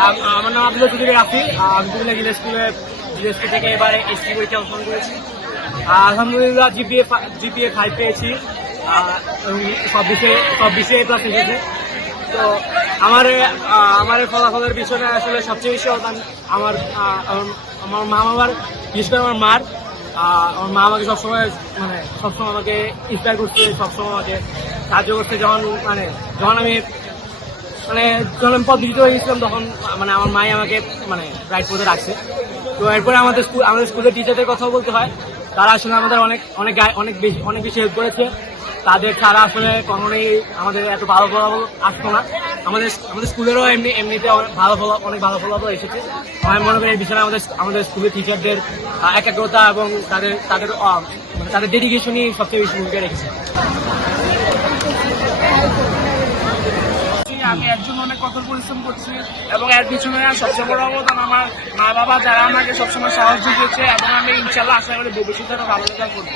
আম- আমার নাম আব্দুল চৌধুরী রাফি। কুমিল্লা জিলা স্কুলে জিলা স্কুল থেকে এবারে এসসি পরীক্ষা অংশগ্রহণ করেছি। আলহামদুলিল্লাহ জিপিএ জিপিএ ফাইভ পেয়েছি। সব বিষয়ে সব বিষয়ে প্লাস এসেছে তো আমার আমার ফলাফলের পিছনে আসলে সবচেয়ে বেশি অবদান আমার আমার- মা বাবার, বিশেষ করে আমার মার। আমার মা আমাকে সবসময় মানে সবসময় আমাকে ইন্সপায়ার করছে, সবসময় আমাকে সাহায্য করছে। যখন মানে যখন আমি মানে যখন আমি পদ্ধতিতে হয়ে গেছিলাম তখন মানে আমার মাই আমাকে মানে রাইট পথে রাখছে। তো এরপরে আমাদের স্কুল আমাদের স্কুলের টিচারদের কথা বলতে হয়। তারা আসলে আমাদের অনেক অনেক অনেক বেশি অনেক বেশি হেল্প করেছে। তাদের ছাড়া আসলে কখনোই আমাদের এত ভালো ফলাফল আসতো না। আমাদের আমাদের স্কুলেরও এমনি এমনিতে অনেক ভালো ফল অনেক ভালো ফলাফল এসেছে। আমি মনে করি এই বিষয়ে আমাদের আমাদের স্কুলের টিচারদের একাগ্রতা এবং তাদের তাদের মানে তাদের ডেডিকেশনই সবচেয়ে বেশি ভূমিকা রেখেছে। আমি একজন অনেক কঠোর পরিশ্রম করছি এবং এর পিছনে সবচেয়ে বড় অবদান আমার মা বাবা যারা আমাকে সবসময় সাহস দিয়েছে এবং আমি ইনশাল্লাহ আশা করি ভবিষ্যতে ভালো করব।